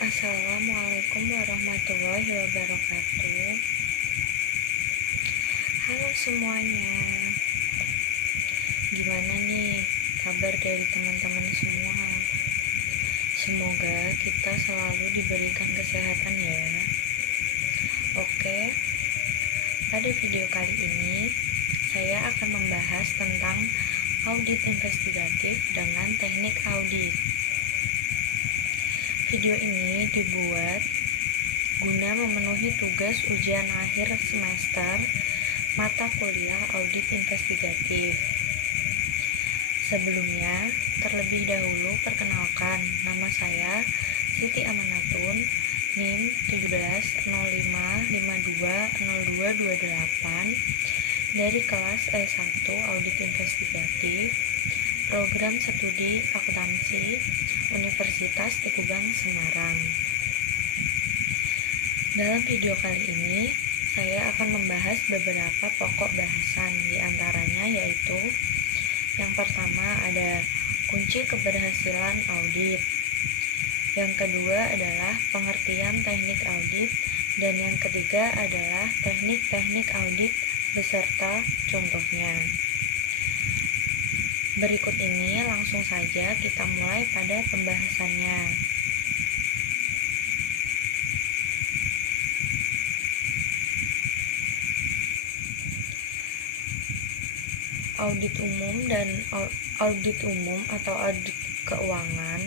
Assalamualaikum warahmatullahi wabarakatuh. Halo semuanya, gimana nih kabar dari teman-teman semua? Semoga kita selalu diberikan kesehatan ya. Oke, pada video kali ini saya akan membahas tentang audit investigatif dengan teknik audit. Video ini dibuat guna memenuhi tugas ujian akhir semester mata kuliah audit investigatif. Sebelumnya, terlebih dahulu perkenalkan, nama saya Siti Amanatun, NIM 1705520228 dari kelas E1 Audit Investigatif, Program Studi Akuntansi Universitas Teguh Semarang. Dalam video kali ini, saya akan membahas beberapa pokok bahasan, diantaranya yaitu yang pertama ada kunci keberhasilan audit, yang kedua adalah pengertian teknik audit, dan yang ketiga adalah teknik-teknik audit beserta contohnya. Berikut ini langsung saja kita mulai pada pembahasannya. Audit umum atau audit keuangan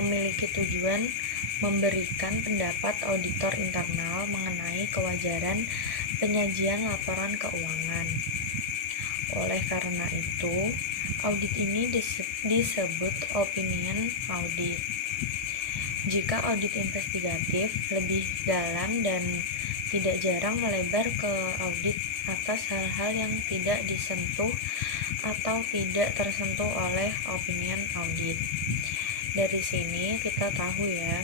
memiliki tujuan memberikan pendapat auditor internal mengenai kewajaran penyajian laporan keuangan. Oleh karena itu, audit ini disebut opinion audit. Jika audit investigatif lebih dalam dan tidak jarang melebar ke audit atas hal-hal yang tidak disentuh atau tidak tersentuh oleh opinion audit. Dari sini kita tahu ya,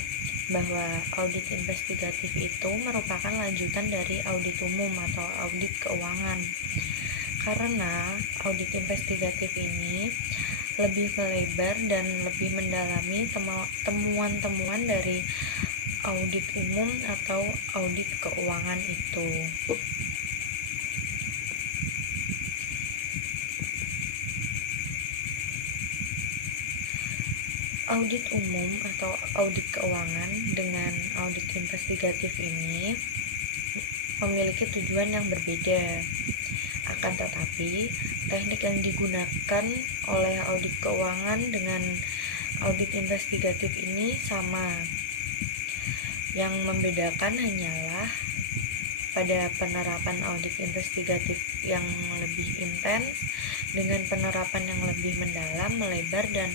bahwa audit investigatif itu merupakan lanjutan dari audit umum atau audit keuangan. Karena audit investigatif ini lebih melebar dan lebih mendalami temuan-temuan dari audit umum atau audit keuangan itu. Audit umum atau audit keuangan dengan audit investigatif ini memiliki tujuan yang berbeda. Akan tetapi, teknik yang digunakan oleh audit keuangan dengan audit investigatif ini sama. Yang membedakan hanyalah pada penerapan audit investigatif yang lebih intens dengan penerapan yang lebih mendalam, melebar, dan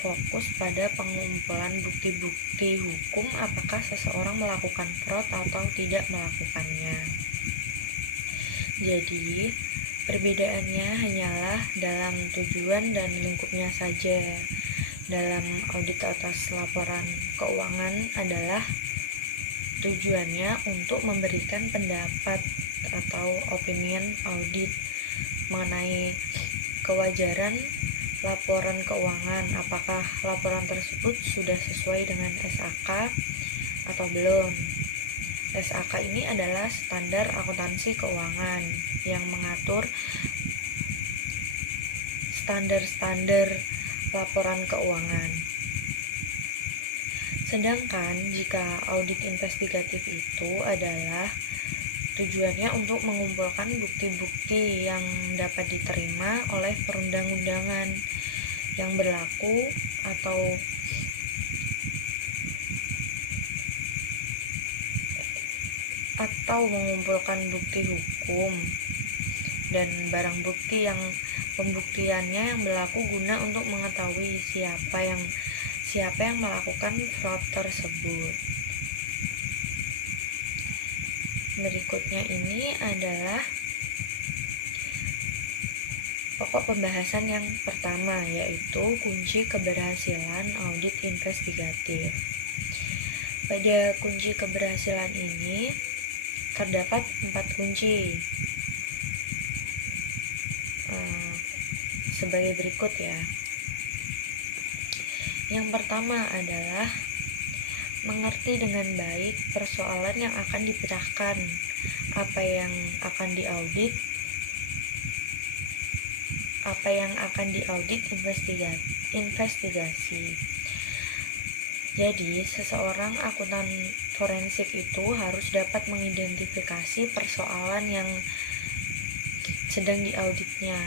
fokus pada pengumpulan bukti-bukti hukum apakah seseorang melakukan fraud atau tidak melakukannya. Jadi, perbedaannya hanyalah dalam tujuan dan lingkupnya saja. Dalam audit atas laporan keuangan adalah tujuannya untuk memberikan pendapat atau opinion audit mengenai kewajaran laporan keuangan, apakah laporan tersebut sudah sesuai dengan SAK atau belum. SAK ini adalah standar akuntansi keuangan yang mengatur standar-standar laporan keuangan. Sedangkan jika audit investigatif itu adalah tujuannya untuk mengumpulkan bukti-bukti yang dapat diterima oleh perundang-undangan yang berlaku atau mengumpulkan bukti hukum dan barang bukti yang pembuktiannya yang berlaku guna untuk mengetahui siapa yang melakukan fraud tersebut. Berikutnya ini adalah pokok pembahasan yang pertama, yaitu kunci keberhasilan audit investigatif. Pada kunci keberhasilan ini terdapat 4 kunci sebagai berikut ya. Yang pertama adalah mengerti dengan baik persoalan yang akan dipecahkan, apa yang akan diaudit investigasi. Jadi, seseorang akuntan forensik itu harus dapat mengidentifikasi persoalan yang sedang diauditnya,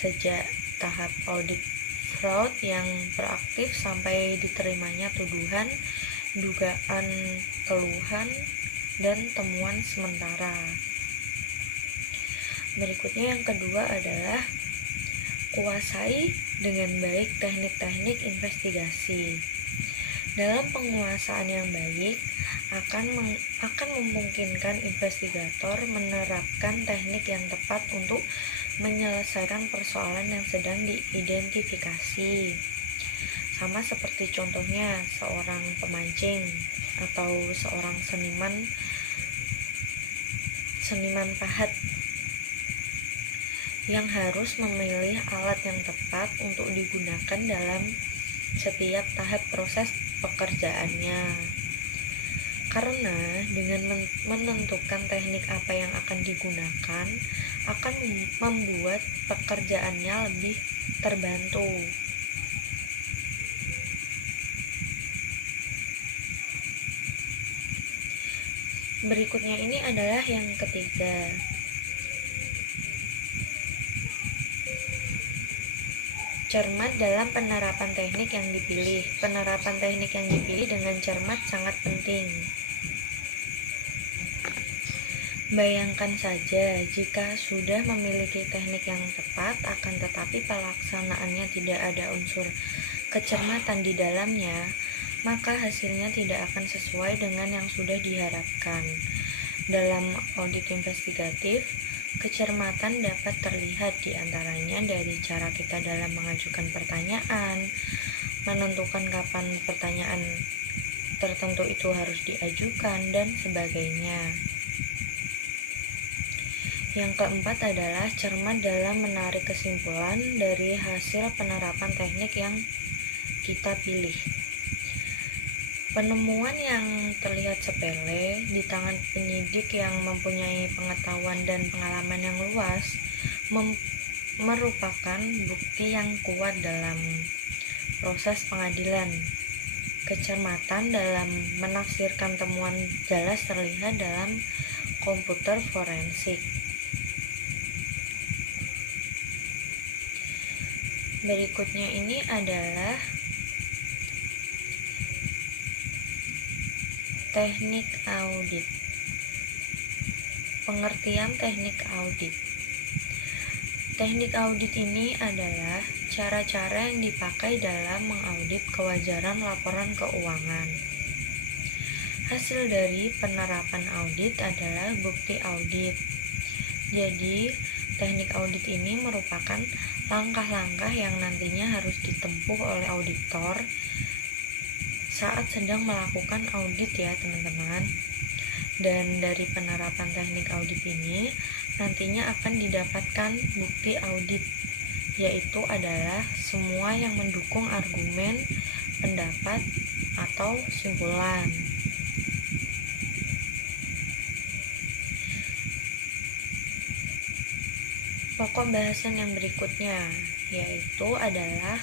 sejak tahap audit fraud yang proaktif sampai diterimanya tuduhan, dugaan, keluhan, dan temuan sementara. Berikutnya yang kedua adalah kuasai dengan baik teknik-teknik investigasi. Dalam penguasaan yang baik akan memungkinkan investigator menerapkan teknik yang tepat untuk menyelesaikan persoalan yang sedang diidentifikasi. Sama seperti contohnya seorang pemancing atau seorang seniman pahat yang harus memilih alat yang tepat untuk digunakan dalam setiap tahap proses pekerjaannya. Karena dengan menentukan teknik apa yang akan digunakan akan membuat pekerjaannya lebih terbantu. Berikutnya ini adalah yang ketiga. Cermat dalam penerapan teknik yang dipilih. Penerapan teknik yang dipilih dengan cermat sangat penting. Bayangkan saja jika sudah memiliki teknik yang tepat, akan tetapi pelaksanaannya tidak ada unsur kecermatan di dalamnya, maka hasilnya tidak akan sesuai dengan yang sudah diharapkan. Dalam audit investigatif, kecermatan dapat terlihat diantaranya dari cara kita dalam mengajukan pertanyaan, menentukan kapan pertanyaan tertentu itu harus diajukan, dan sebagainya. Yang keempat adalah cermat dalam menarik kesimpulan dari hasil penerapan teknik yang kita pilih. Penemuan yang terlihat sepele di tangan penyidik yang mempunyai pengetahuan dan pengalaman yang luas merupakan bukti yang kuat dalam proses pengadilan. Kecermatan dalam menafsirkan temuan jelas terlihat dalam komputer forensik. Berikutnya ini adalah teknik audit. Pengertian teknik audit. Teknik audit ini adalah cara-cara yang dipakai dalam mengaudit kewajaran laporan keuangan. Hasil dari penerapan audit adalah bukti audit. Jadi, teknik audit ini merupakan langkah-langkah yang nantinya harus ditempuh oleh auditor saat sedang melakukan audit ya teman-teman. Dan dari penerapan teknik audit ini nantinya akan didapatkan bukti audit, yaitu adalah semua yang mendukung argumen, pendapat, atau simpulan. pokok bahasan yang berikutnya yaitu adalah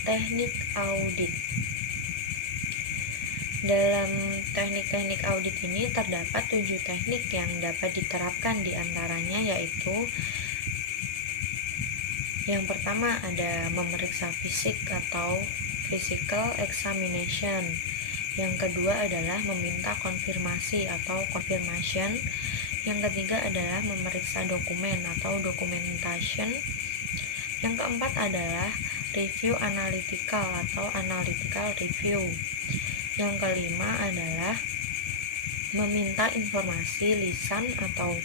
teknik audit. Dalam teknik-teknik audit ini terdapat 7 teknik yang dapat diterapkan, diantaranya yaitu yang pertama ada memeriksa fisik atau physical examination. Yang kedua adalah meminta konfirmasi atau confirmation. Yang ketiga adalah memeriksa dokumen atau documentation. Yang keempat adalah review analytical atau analytical review. Yang kelima adalah meminta informasi lisan atau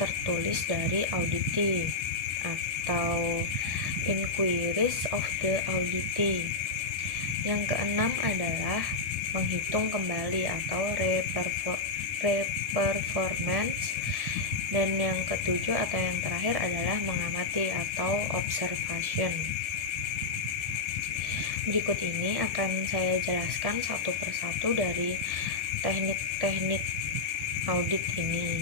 tertulis dari auditee atau inquiries of the auditee. Yang keenam adalah menghitung kembali atau re-performance. Dan yang ketujuh atau yang terakhir adalah mengamati atau observation. Berikut ini akan saya jelaskan satu persatu dari teknik-teknik audit ini.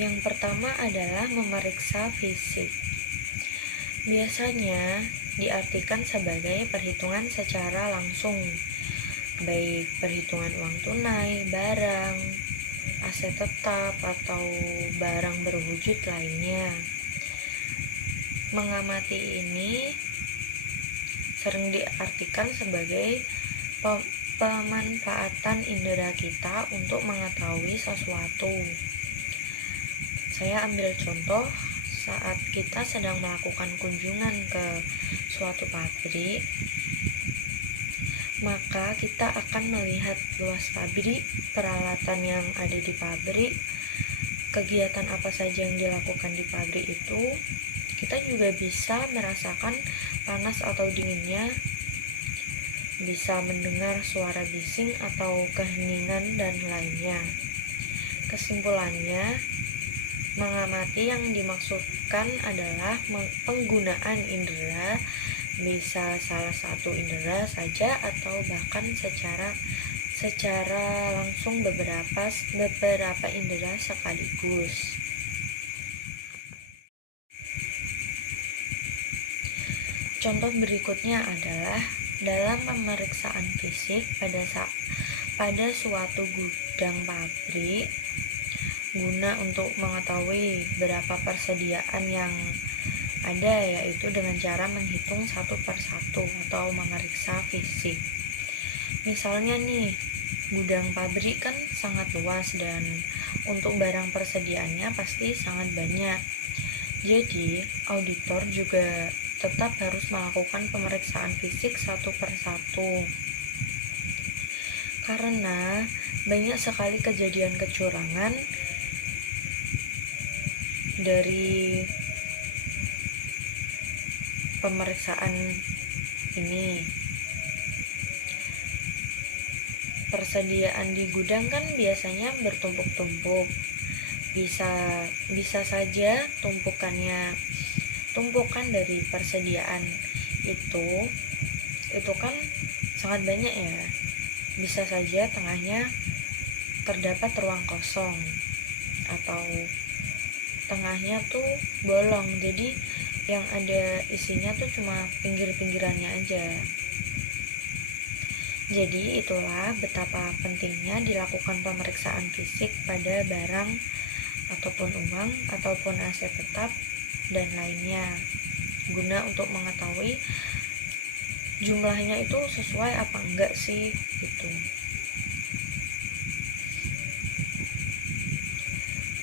Yang pertama adalah memeriksa fisik. Biasanya diartikan sebagai perhitungan secara langsung, baik perhitungan uang tunai, barang, aset tetap, atau barang berwujud lainnya. Mengamati ini sering diartikan sebagai pemanfaatan indera kita untuk mengetahui sesuatu. Saya ambil contoh saat kita sedang melakukan kunjungan ke suatu pabrik, maka kita akan melihat luas pabrik, peralatan yang ada di pabrik, kegiatan apa saja yang dilakukan di pabrik itu. Kita juga bisa merasakan panas atau dinginnya, bisa mendengar suara bising atau keheningan dan lainnya. Kesimpulannya, mengamati yang dimaksudkan adalah penggunaan indera, bisa salah satu indera saja atau bahkan secara langsung beberapa indera sekaligus. Contoh berikutnya adalah dalam pemeriksaan fisik pada suatu gudang pabrik guna untuk mengetahui berapa persediaan yang ada, yaitu dengan cara menghitung satu persatu atau memeriksa fisik. Misalnya nih, gudang pabrik kan sangat luas dan untuk barang persediaannya pasti sangat banyak. Jadi, auditor juga tetap harus melakukan pemeriksaan fisik satu persatu. Karena banyak sekali kejadian kecurangan dari pemeriksaan ini. Persediaan di gudang kan biasanya bertumpuk-tumpuk. Bisa saja tumpukan dari persediaan itu kan sangat banyak ya. Bisa saja tengahnya terdapat ruang kosong atau tengahnya tuh bolong, jadi yang ada isinya tuh cuma pinggir-pinggirannya aja. Jadi itulah betapa pentingnya dilakukan pemeriksaan fisik pada barang ataupun uang ataupun aset tetap dan lainnya, guna untuk mengetahui jumlahnya itu sesuai apa enggak sih gitu.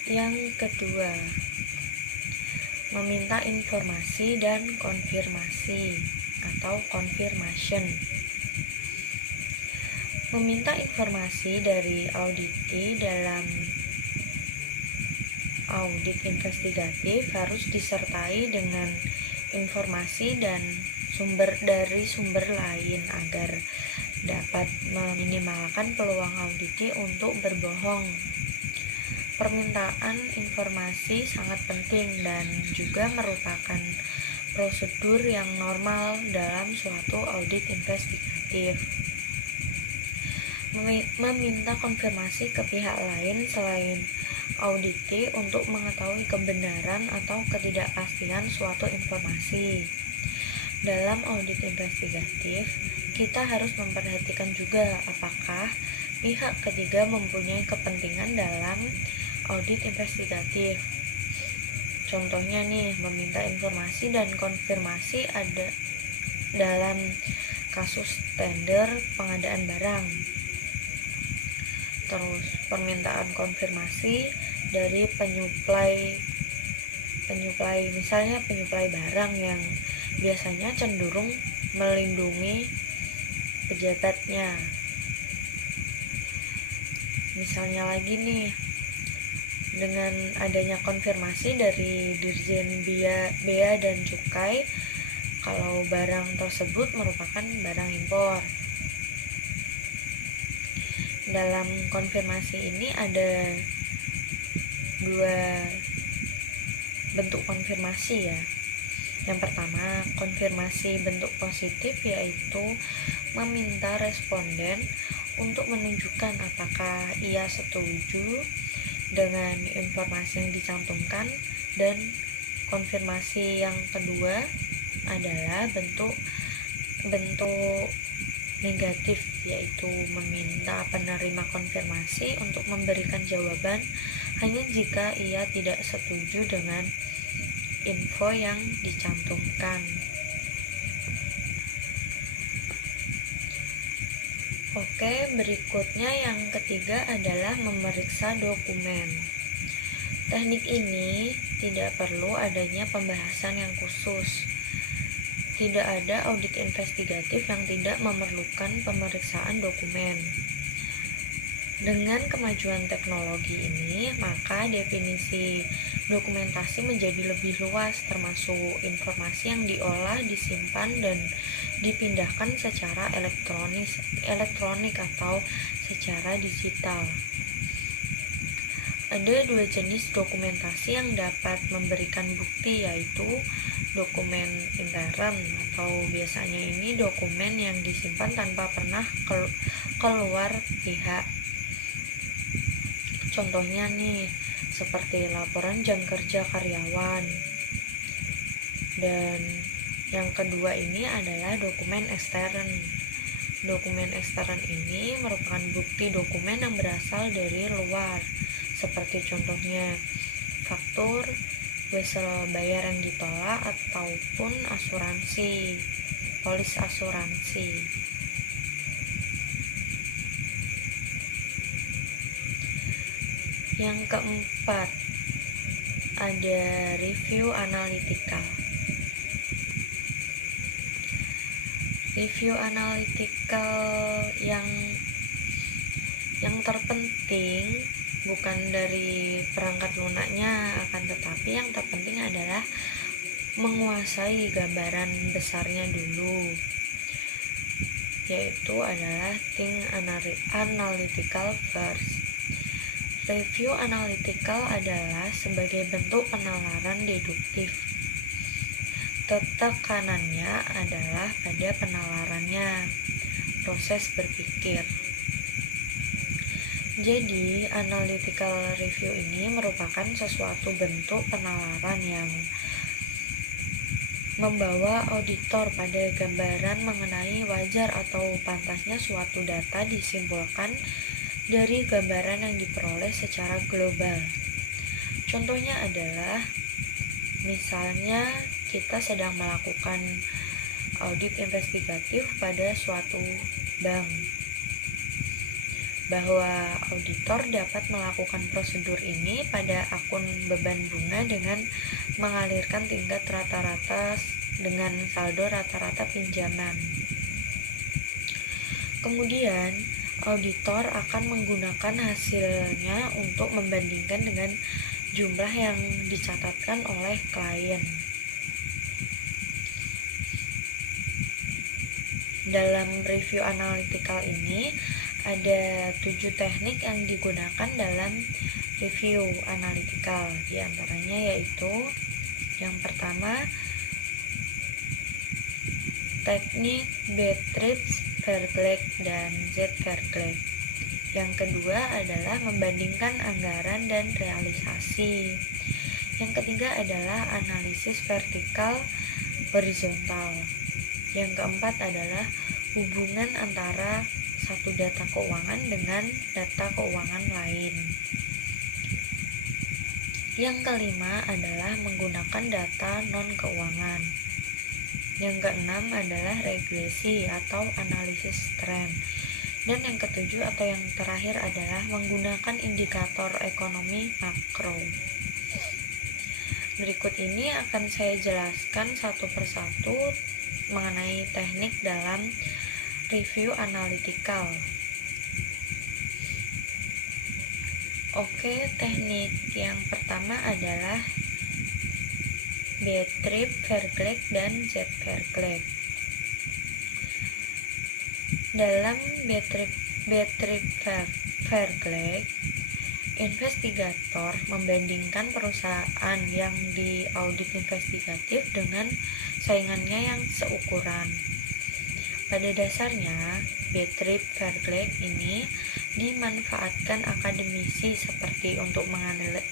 Yang kedua, meminta informasi dan konfirmasi atau confirmation. Meminta informasi dari auditee dalam audit investigatif harus disertai dengan informasi dan sumber lain agar dapat meminimalkan peluang auditee untuk berbohong. Permintaan informasi sangat penting dan juga merupakan prosedur yang normal dalam suatu audit investigatif. meminta konfirmasi ke pihak lain selain auditi untuk mengetahui kebenaran atau ketidakpastian suatu informasi. Dalam audit investigatif, kita harus memperhatikan juga apakah pihak ketiga mempunyai kepentingan dalam audit investigatif. Contohnya nih, meminta informasi dan konfirmasi ada dalam kasus tender pengadaan barang. Terus permintaan konfirmasi dari penyuplai, misalnya penyuplai barang yang biasanya cenderung melindungi pejabatnya. Misalnya lagi nih, dengan adanya konfirmasi dari Dirjen Bea dan Cukai kalau barang tersebut merupakan barang impor. Dalam konfirmasi ini ada dua bentuk konfirmasi ya. Yang pertama, konfirmasi bentuk positif, yaitu meminta responden untuk menunjukkan apakah ia setuju dengan informasi yang dicantumkan. Dan konfirmasi yang kedua adalah bentuk negatif, yaitu meminta penerima konfirmasi untuk memberikan jawaban hanya jika ia tidak setuju dengan info yang dicantumkan. Oke, berikutnya yang ketiga adalah memeriksa dokumen. Teknik ini tidak perlu adanya pembahasan yang khusus. Tidak ada audit investigatif yang tidak memerlukan pemeriksaan dokumen. Dengan kemajuan teknologi ini, maka definisi dokumentasi menjadi lebih luas, termasuk informasi yang diolah, disimpan, dan dipindahkan secara elektronik atau secara digital. Ada dua jenis dokumentasi yang dapat memberikan bukti, yaitu dokumen intern atau biasanya ini dokumen yang disimpan tanpa pernah keluar pihak. Contohnya nih, seperti laporan jam kerja karyawan. Dan yang kedua ini adalah dokumen ekstern. Dokumen ekstern ini merupakan bukti dokumen yang berasal dari luar, seperti contohnya faktur, wesel bayar yang ditolak, ataupun asuransi, polis asuransi. Yang keempat, ada review analitikal. Review analitikal yang terpenting bukan dari perangkat lunaknya, akan tetapi yang terpenting adalah menguasai gambaran besarnya dulu, yaitu adalah think analytical first. Review analytical adalah sebagai bentuk penalaran deduktif. Tekanannya adalah pada penalarannya, proses berpikir. Jadi, analytical review ini merupakan sesuatu bentuk penalaran yang membawa auditor pada gambaran mengenai wajar atau pantasnya suatu data disimpulkan dari gambaran yang diperoleh secara global. Contohnya adalah, misalnya kita sedang melakukan audit investigatif pada suatu bank, bahwa auditor dapat melakukan prosedur ini pada akun beban bunga dengan mengalirkan tingkat rata-rata dengan saldo rata-rata pinjaman. Kemudian, auditor akan menggunakan hasilnya untuk membandingkan dengan jumlah yang dicatatkan oleh klien. Dalam review analytical ini ada 7 teknik yang digunakan dalam review analytical. Di antaranya yaitu yang pertama, teknik Bettridge, Vergleich, dan Z-Vergleich. Yang kedua adalah membandingkan anggaran dan realisasi. Yang ketiga adalah analisis vertikal horizontal. Yang keempat adalah hubungan antara satu data keuangan dengan data keuangan lain. Yang kelima adalah menggunakan data non-keuangan. Yang keenam adalah regresi atau analisis tren. Dan yang ketujuh atau yang terakhir adalah menggunakan indikator ekonomi makro. Berikut ini akan saya jelaskan satu persatu mengenai teknik dalam review analytical. Oke, teknik yang pertama adalah B-Trip, Vergleich, dan Z-Vergleich. Dalam B-Trip Vergleich, investigator membandingkan perusahaan yang diaudit investigatif dengan saingannya yang seukuran. Pada dasarnya, B-Trip Vergleich ini dimanfaatkan akademisi seperti untuk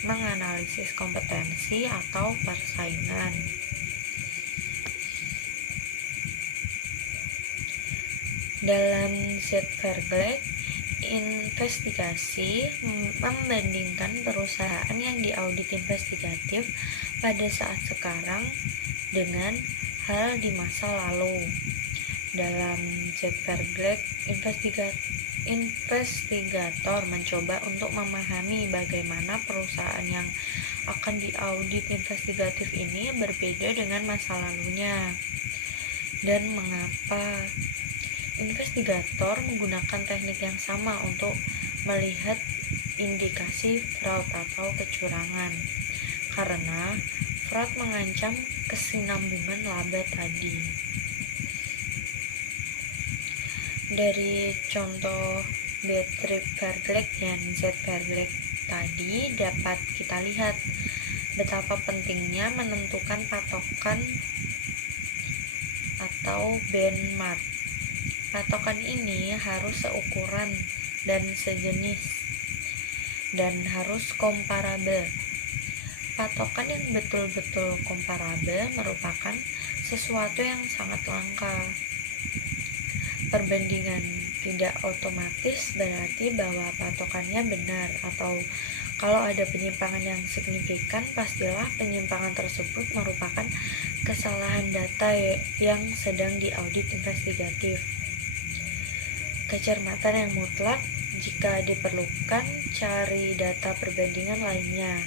menganalisis kompetensi atau persaingan. Dalam Z-Vergleich, investigasi membandingkan perusahaan yang diaudit investigatif pada saat sekarang dengan hal di masa lalu. Dalam Z-Vergleich, investigator mencoba untuk memahami bagaimana perusahaan yang akan diaudit investigatif ini berbeda dengan masa lalunya dan mengapa. Investigator menggunakan teknik yang sama untuk melihat indikasi fraud atau kecurangan, karena fraud mengancam kesinambungan laba tadi. Dari contoh B-Trip Vergleich dan Z-Vergleich tadi dapat kita lihat betapa pentingnya menentukan patokan atau benchmark. Patokan ini harus seukuran dan sejenis dan harus komparabel. Patokan yang betul-betul komparabel merupakan sesuatu yang sangat langka. Perbandingan tidak otomatis berarti bahwa patokannya benar, atau kalau ada penyimpangan yang signifikan, pastilah penyimpangan tersebut merupakan kesalahan data yang sedang diaudit investigatif. Kecermatan yang mutlak, jika diperlukan, cari data perbandingan lainnya.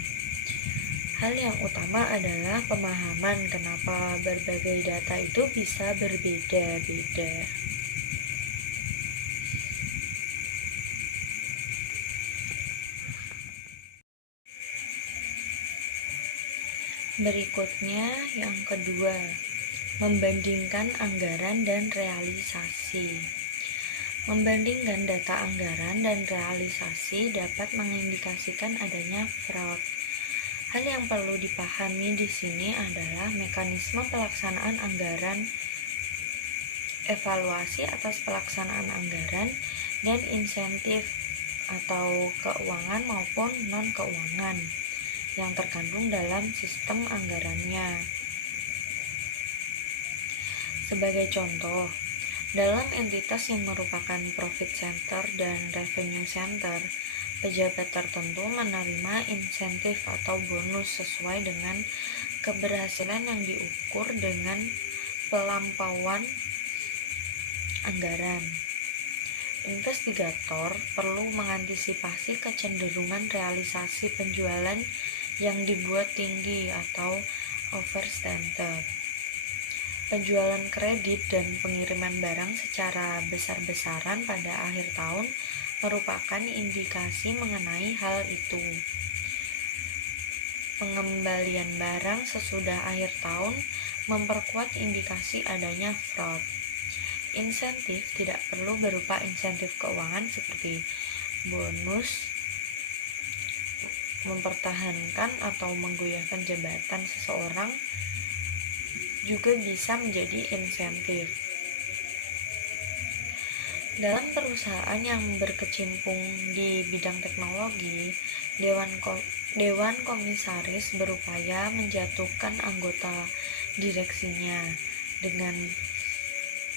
Hal yang utama adalah pemahaman kenapa berbagai data itu bisa berbeda-beda. Berikutnya yang kedua, membandingkan anggaran dan realisasi. Membandingkan data anggaran dan realisasi dapat mengindikasikan adanya fraud. Hal yang perlu dipahami di sini adalah mekanisme pelaksanaan anggaran, evaluasi atas pelaksanaan anggaran, dan insentif atau keuangan maupun non-keuangan yang terkandung dalam sistem anggarannya. Sebagai contoh, dalam entitas yang merupakan profit center dan revenue center, pejabat tertentu menerima insentif atau bonus sesuai dengan keberhasilan yang diukur dengan pelampauan anggaran. Investigator perlu mengantisipasi kecenderungan realisasi penjualan yang dibuat tinggi atau overstated. Penjualan kredit dan pengiriman barang secara besar-besaran pada akhir tahun merupakan indikasi mengenai hal itu. Pengembalian barang sesudah akhir tahun memperkuat indikasi adanya fraud. Insentif tidak perlu berupa insentif keuangan seperti bonus, mempertahankan atau menggoyahkan jabatan seseorang, juga bisa menjadi insentif. Dalam perusahaan yang berkecimpung di bidang teknologi, Dewan Komisaris berupaya menjatuhkan anggota direksinya dengan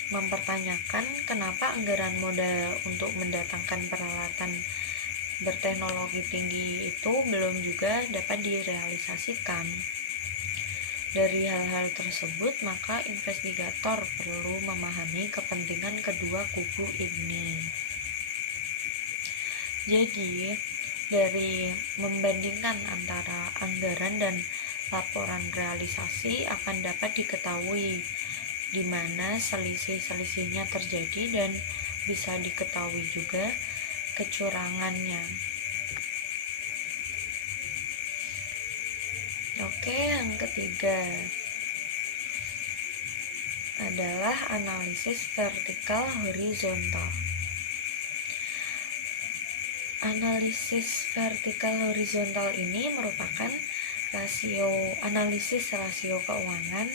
mempertanyakan kenapa anggaran modal untuk mendatangkan peralatan berteknologi tinggi itu belum juga dapat direalisasikan. Dari hal-hal tersebut, maka investigator perlu memahami kepentingan kedua kubu ini. Jadi, dari membandingkan antara anggaran dan laporan realisasi akan dapat diketahui di mana selisih-selisihnya terjadi dan bisa diketahui juga kecurangannya. Oke, yang ketiga adalah analisis vertikal horizontal. Analisis vertikal horizontal ini merupakan analisis rasio keuangan.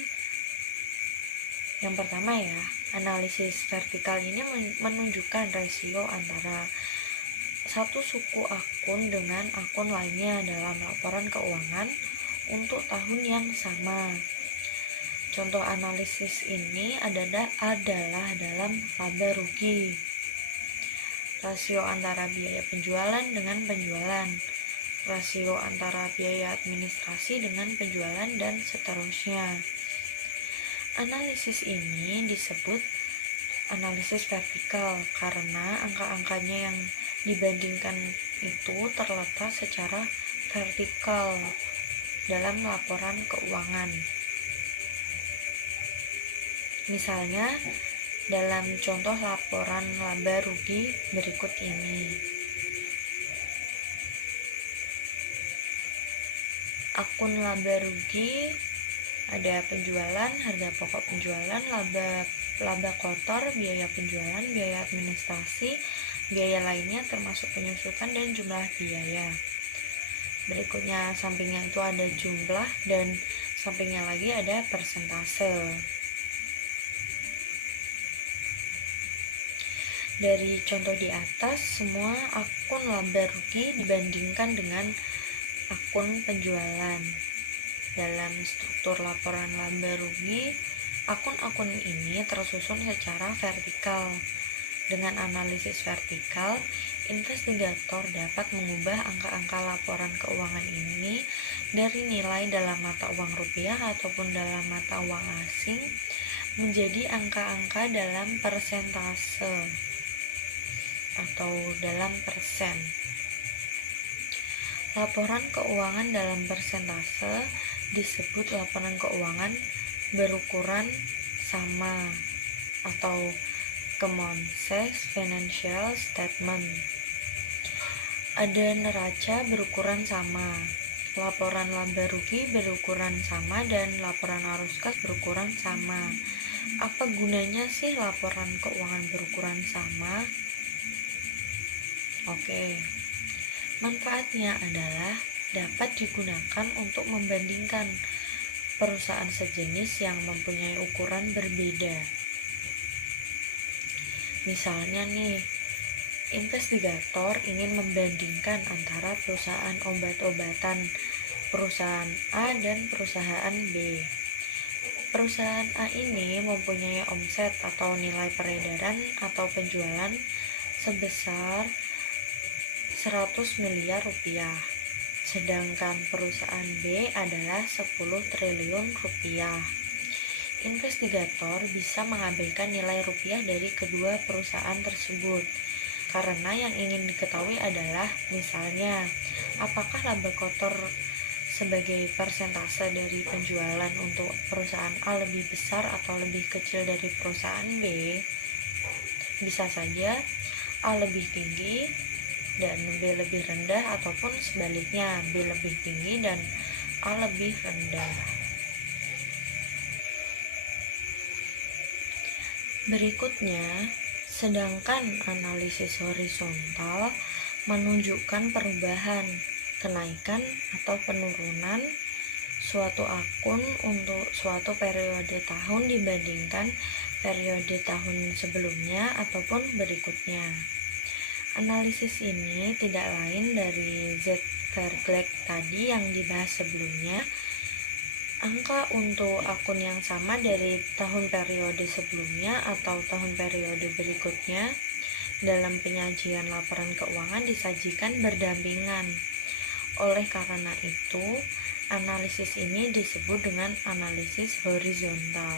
Yang pertama ya, analisis vertikal ini menunjukkan rasio antara satu suku akun dengan akun lainnya dalam laporan keuangan untuk tahun yang sama. Contoh analisis ini adalah dalam laba rugi, rasio antara biaya penjualan dengan penjualan, rasio antara biaya administrasi dengan penjualan, dan seterusnya. Analisis ini disebut analisis vertikal karena angka-angkanya yang dibandingkan itu terletak secara vertikal dalam laporan keuangan. Misalnya, dalam contoh laporan laba rugi berikut ini. Akun laba rugi ada penjualan, harga pokok penjualan, laba kotor, biaya penjualan, biaya administrasi, biaya lainnya termasuk penyusutan dan jumlah biaya. Berikutnya sampingnya itu ada jumlah dan sampingnya lagi ada persentase. Dari contoh di atas, semua akun laba rugi dibandingkan dengan akun penjualan. Dalam struktur laporan laba rugi, akun-akun ini tersusun secara vertikal. Dengan analisis vertikal, investigator dapat mengubah angka-angka laporan keuangan ini dari nilai dalam mata uang rupiah ataupun dalam mata uang asing menjadi angka-angka dalam persentase atau dalam persen. Laporan keuangan dalam persentase disebut laporan keuangan berukuran sama atau Common Sense Financial Statement. Ada neraca berukuran sama, laporan laba rugi berukuran sama, dan laporan arus kas berukuran sama. Apa gunanya sih laporan keuangan berukuran sama? Oke, manfaatnya adalah dapat digunakan untuk membandingkan perusahaan sejenis yang mempunyai ukuran berbeda. Misalnya nih, investigator ingin membandingkan antara perusahaan obat-obatan perusahaan A dan perusahaan B. Perusahaan A ini mempunyai omset atau nilai peredaran atau penjualan sebesar 100 miliar rupiah, sedangkan perusahaan B adalah 10 triliun rupiah. Investigator bisa mengabaikan nilai rupiah dari kedua perusahaan tersebut karena yang ingin diketahui adalah misalnya apakah laba kotor sebagai persentase dari penjualan untuk perusahaan A lebih besar atau lebih kecil dari perusahaan B. Bisa saja A lebih tinggi dan B lebih rendah, ataupun sebaliknya B lebih tinggi dan A lebih rendah. Berikutnya, sedangkan analisis horizontal menunjukkan perubahan, kenaikan atau penurunan suatu akun untuk suatu periode tahun dibandingkan periode tahun sebelumnya ataupun berikutnya. Analisis ini tidak lain dari Z-Vergleich tadi yang dibahas sebelumnya. Angka untuk akun yang sama dari tahun periode sebelumnya atau tahun periode berikutnya dalam penyajian laporan keuangan disajikan berdampingan. Oleh karena itu, analisis ini disebut dengan analisis horizontal.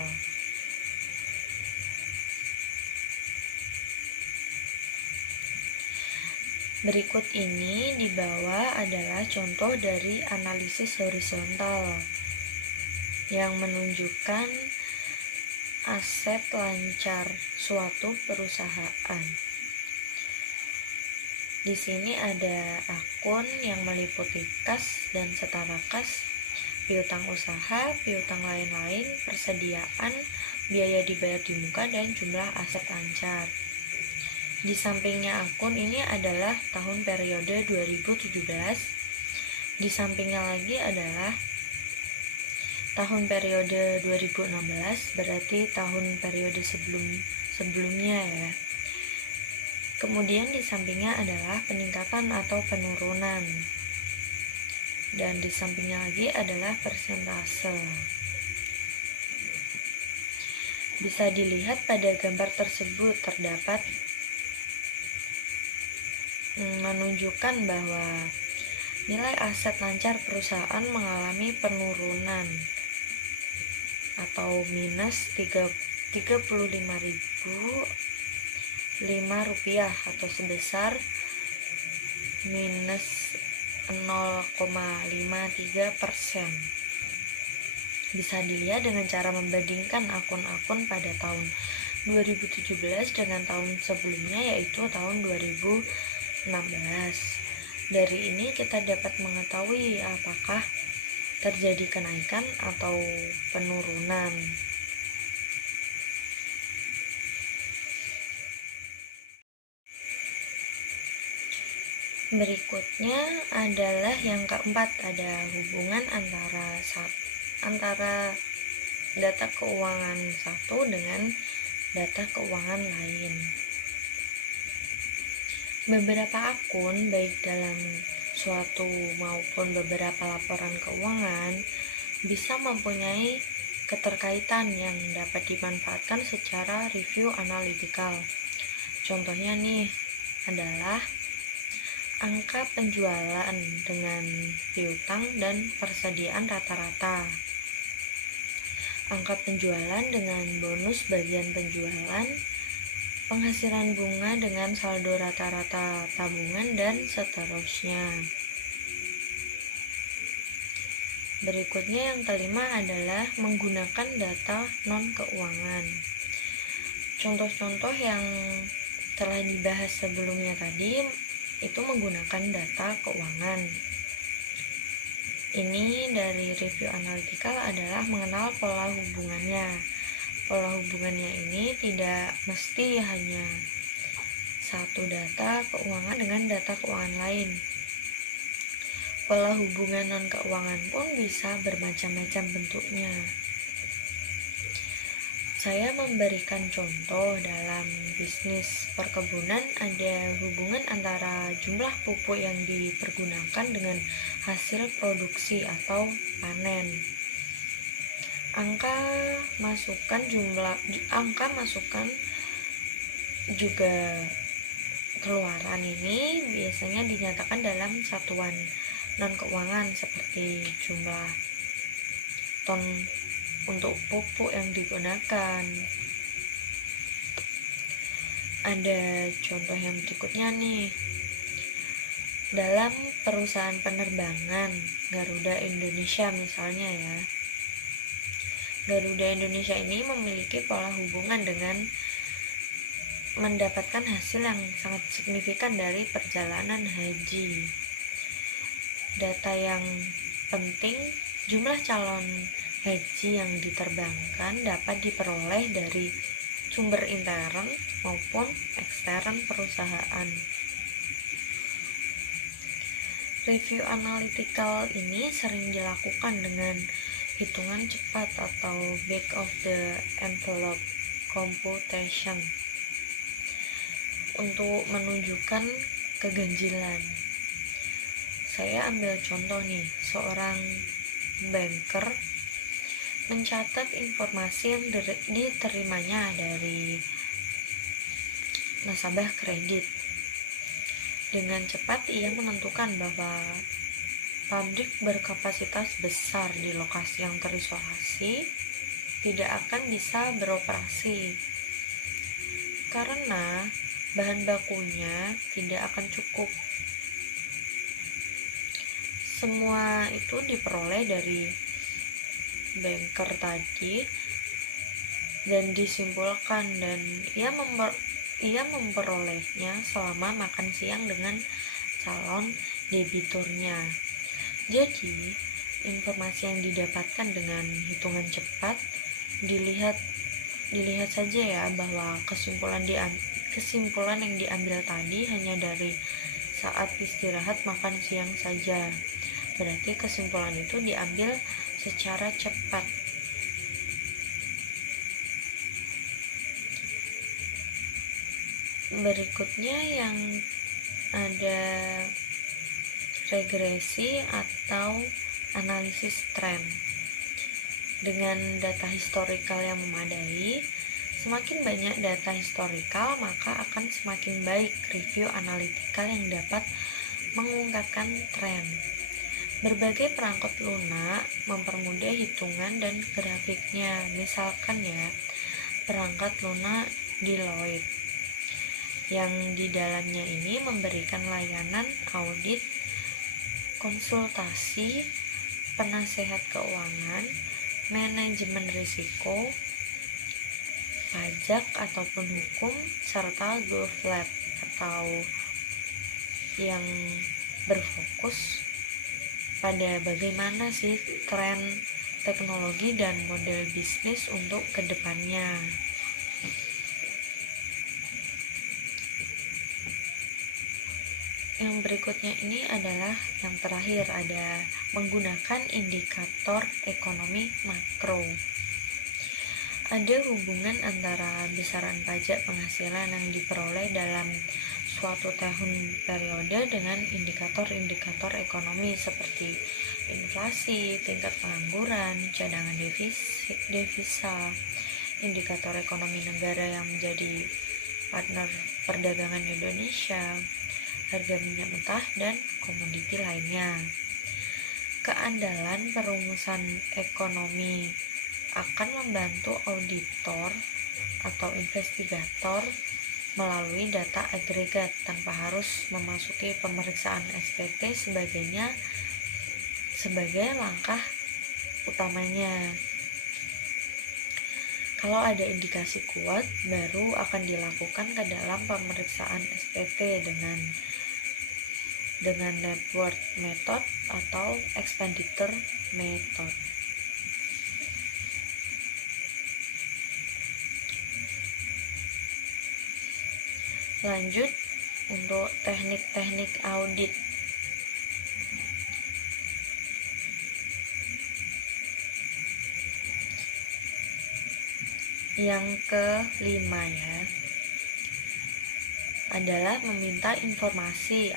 Berikut ini di bawah adalah contoh dari analisis horizontal yang menunjukkan aset lancar suatu perusahaan. Di sini ada akun yang meliputi kas dan setara kas, piutang usaha, piutang lain-lain, persediaan, biaya dibayar di muka, dan jumlah aset lancar. Di sampingnya akun ini adalah tahun periode 2017. Di sampingnya lagi adalah tahun periode 2016, berarti tahun periode sebelumnya ya. Kemudian di sampingnya adalah peningkatan atau penurunan. Dan di sampingnya lagi adalah persentase. Bisa dilihat pada gambar tersebut terdapat menunjukkan bahwa nilai aset lancar perusahaan mengalami penurunan atau minus 35.005 rupiah atau sebesar minus 0,53%. Bisa dilihat dengan cara membandingkan akun-akun pada tahun 2017 dengan tahun sebelumnya, yaitu tahun 2016. Dari ini kita dapat mengetahui apakah terjadi kenaikan atau penurunan. Berikutnya adalah yang keempat, ada hubungan antara data keuangan satu dengan data keuangan lain. Beberapa akun, baik dalam suatu maupun beberapa laporan keuangan, bisa mempunyai keterkaitan yang dapat dimanfaatkan secara review analitikal. Contohnya nih adalah angka penjualan dengan piutang dan persediaan rata-rata, angka penjualan dengan bonus bagian penjualan, penghasilan bunga dengan saldo rata-rata tabungan, dan seterusnya. Berikutnya yang kelima adalah menggunakan data non-keuangan. Contoh-contoh yang telah dibahas sebelumnya tadi itu menggunakan data keuangan. Ini dari review analitikal adalah mengenal pola hubungannya. Pola hubungannya ini tidak mesti hanya satu data keuangan dengan data keuangan lain. Pola hubungan non-keuangan pun bisa bermacam-macam bentuknya. Saya memberikan contoh dalam bisnis perkebunan, ada hubungan antara jumlah pupuk yang dipergunakan dengan hasil produksi atau panen. Angka masukan juga keluaran ini biasanya dinyatakan dalam satuan non-keuangan seperti jumlah ton untuk pupuk yang digunakan. Ada contoh yang berikutnya nih. Dalam perusahaan penerbangan Garuda Indonesia misalnya ya. Garuda Indonesia ini memiliki pola hubungan dengan mendapatkan hasil yang sangat signifikan dari perjalanan haji. Data yang penting, jumlah calon haji yang diterbangkan dapat diperoleh dari sumber intern maupun ekstern perusahaan. Review analitikal ini sering dilakukan dengan hitungan cepat atau back of the envelope. computation untuk menunjukkan keganjilan. Saya ambil contoh nih, seorang banker mencatat informasi yang diterimanya dari nasabah kredit. Dengan cepat ia menentukan bahwa pabrik berkapasitas besar di lokasi yang terisolasi tidak akan bisa beroperasi karena bahan bakunya tidak akan cukup. Semua itu diperoleh dari banker tadi dan disimpulkan, dan ia memperolehnya selama makan siang dengan calon debiturnya. Jadi informasi yang didapatkan dengan hitungan cepat dilihat saja ya, bahwa kesimpulan yang diambil tadi hanya dari saat istirahat makan siang saja. Berarti kesimpulan itu diambil secara cepat. Berikutnya yang ada regresi atau analisis tren. Dengan data historikal yang memadai, semakin banyak data historikal, maka akan semakin baik review analitikal yang dapat mengungkapkan tren. Berbagai perangkat lunak mempermudah hitungan dan grafiknya. Misalkan ya, perangkat lunak Deloitte yang di dalamnya ini memberikan layanan audit, konsultasi, penasehat keuangan, manajemen risiko, pajak ataupun hukum, serta GovLab atau yang berfokus pada bagaimana sih tren teknologi dan model bisnis untuk kedepannya. Yang berikutnya ini adalah yang terakhir, ada menggunakan indikator ekonomi makro. Ada hubungan antara besaran pajak penghasilan yang diperoleh dalam suatu tahun periode dengan indikator-indikator ekonomi seperti inflasi, tingkat pengangguran, cadangan devisa, indikator ekonomi negara yang menjadi partner perdagangan Indonesia, harga minyak mentah, dan komoditi lainnya. Keandalan perumusan ekonomi akan membantu auditor atau investigator melalui data agregat tanpa harus memasuki pemeriksaan SPT sebagai langkah utamanya. Kalau ada indikasi kuat, baru akan dilakukan ke dalam pemeriksaan SPT dengan net worth method atau expenditure method. Lanjut untuk teknik-teknik audit. Yang kelima ya, adalah meminta informasi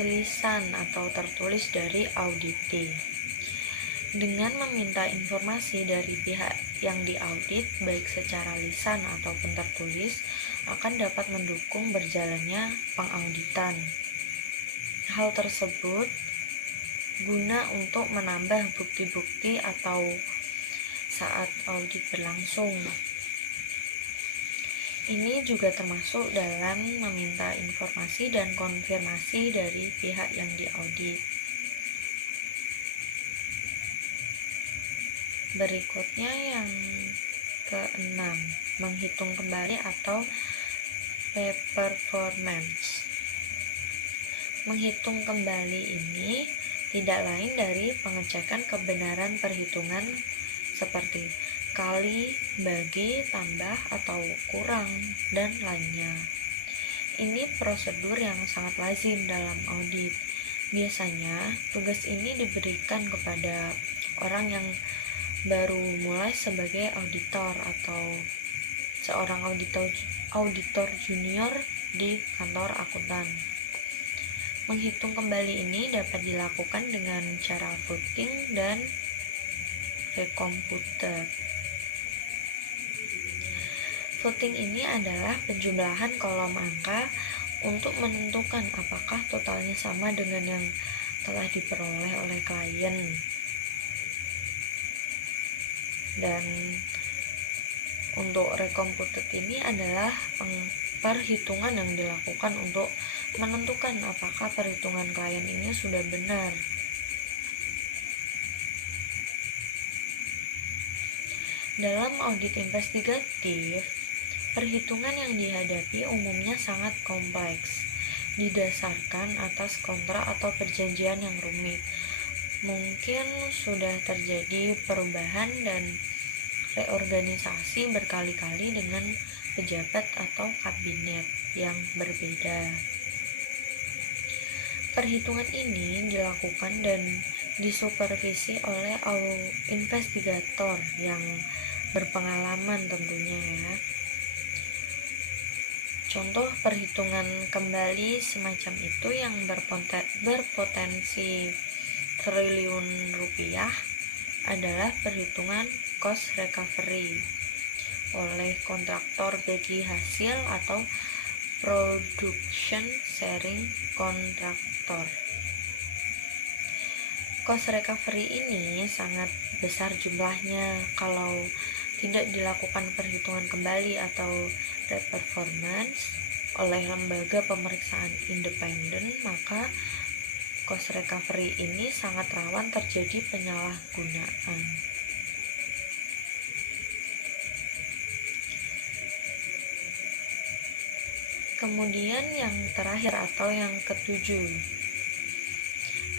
lisan atau tertulis dari auditee. Dengan meminta informasi dari pihak yang diaudit, baik secara lisan ataupun tertulis, akan dapat mendukung berjalannya pengauditan. Hal tersebut guna untuk menambah bukti-bukti atau saat audit berlangsung. Ini juga termasuk dalam meminta informasi dan konfirmasi dari pihak yang diaudit. Berikutnya yang keenam, menghitung kembali atau performance. Menghitung kembali ini tidak lain dari pengecekan kebenaran perhitungan seperti kali, bagi, tambah, atau kurang, dan lainnya. Ini prosedur yang sangat lazim dalam audit. Biasanya tugas ini diberikan kepada orang yang baru mulai sebagai auditor atau seorang auditor junior di kantor akuntan. Menghitung kembali ini dapat dilakukan dengan cara voting dan recomputer. Voting ini adalah penjumlahan kolom angka untuk menentukan apakah totalnya sama dengan yang telah diperoleh oleh klien. Dan untuk recomputed ini adalah perhitungan yang dilakukan untuk menentukan apakah perhitungan klien ini sudah benar. Dalam audit investigatif, perhitungan yang dihadapi umumnya sangat kompleks, didasarkan atas kontrak atau perjanjian yang rumit. Mungkin sudah terjadi perubahan dan reorganisasi berkali-kali dengan pejabat atau kabinet yang berbeda. Perhitungan ini dilakukan dan disupervisi oleh investigator yang berpengalaman tentunya ya. Contoh perhitungan kembali semacam itu yang berpotensi triliun rupiah adalah perhitungan cost recovery oleh kontraktor bagi hasil atau production sharing kontraktor. Cost recovery ini sangat besar jumlahnya. Kalau tidak dilakukan perhitungan kembali atau reperformance oleh lembaga pemeriksaan independen, maka cost recovery ini sangat rawan terjadi penyalahgunaan. Kemudian yang terakhir atau yang ketujuh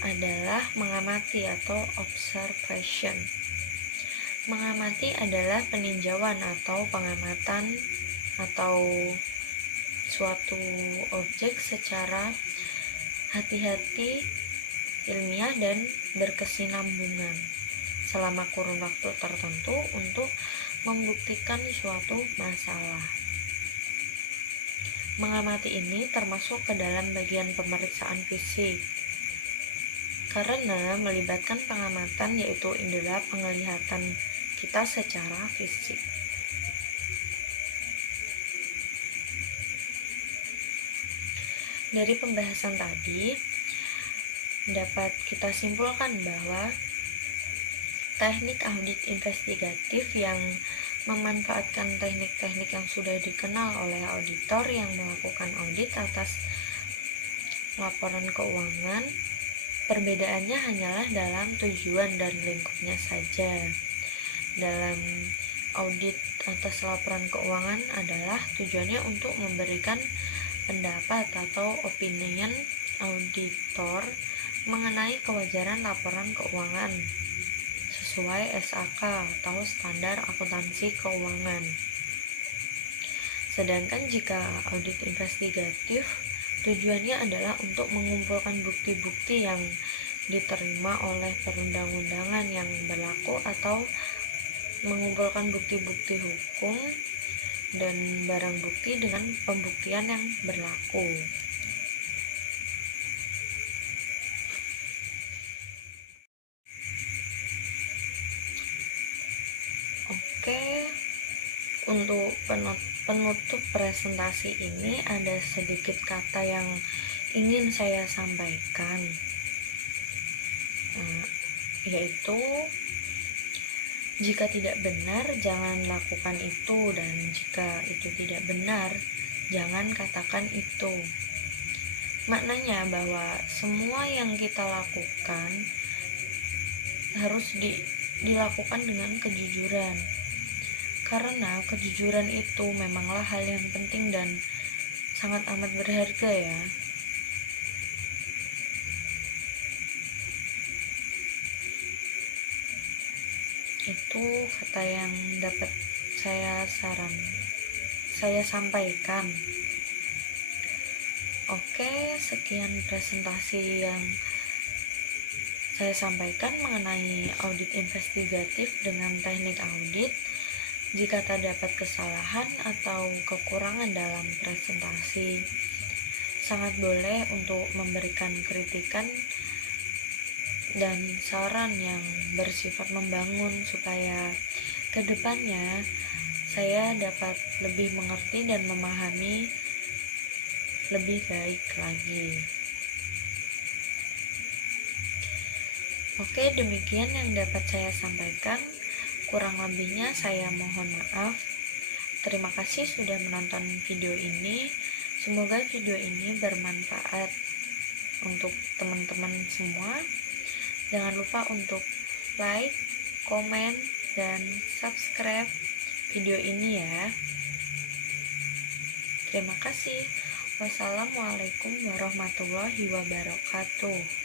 adalah mengamati atau observation. Mengamati adalah peninjauan atau pengamatan atau suatu objek secara hati-hati, ilmiah dan berkesinambungan selama kurun waktu tertentu untuk membuktikan suatu masalah. Mengamati ini termasuk ke dalam bagian pemeriksaan fisik karena melibatkan pengamatan, yaitu indera penglihatan kita secara fisik. Dari pembahasan tadi dapat kita simpulkan bahwa teknik audit investigatif yang memanfaatkan teknik-teknik yang sudah dikenal oleh auditor yang melakukan audit atas laporan keuangan, perbedaannya hanyalah dalam tujuan dan lingkupnya saja. Dalam audit atas laporan keuangan adalah tujuannya untuk memberikan pendapat atau opinion auditor mengenai kewajaran laporan keuangan sesuai SAK atau standar akuntansi keuangan. Sedangkan jika audit investigatif, tujuannya adalah untuk mengumpulkan bukti-bukti yang diterima oleh perundang-undangan yang berlaku atau mengumpulkan bukti-bukti hukum dan barang bukti dengan pembuktian yang berlaku. Oke, untuk penutup presentasi ini ada sedikit kata yang ingin saya sampaikan, yaitu jika tidak benar jangan lakukan itu, dan jika itu tidak benar jangan katakan itu. Maknanya bahwa semua yang kita lakukan harus dilakukan dengan kejujuran, karena kejujuran itu memanglah hal yang penting dan sangat amat berharga ya. Itu kata yang dapat saya sampaikan. Oke, sekian presentasi yang saya sampaikan mengenai audit investigatif dengan teknik audit. Jika terdapat kesalahan atau kekurangan dalam presentasi, sangat boleh untuk memberikan kritikan dan saran yang bersifat membangun supaya kedepannya saya dapat lebih mengerti dan memahami lebih baik lagi. Oke, demikian yang dapat saya sampaikan. Kurang lebihnya saya mohon maaf. Terima kasih sudah menonton video ini. Semoga video ini bermanfaat untuk teman-teman semua. Jangan lupa untuk like, komen, dan subscribe video ini ya. Terima kasih. Wassalamualaikum warahmatullahi wabarakatuh.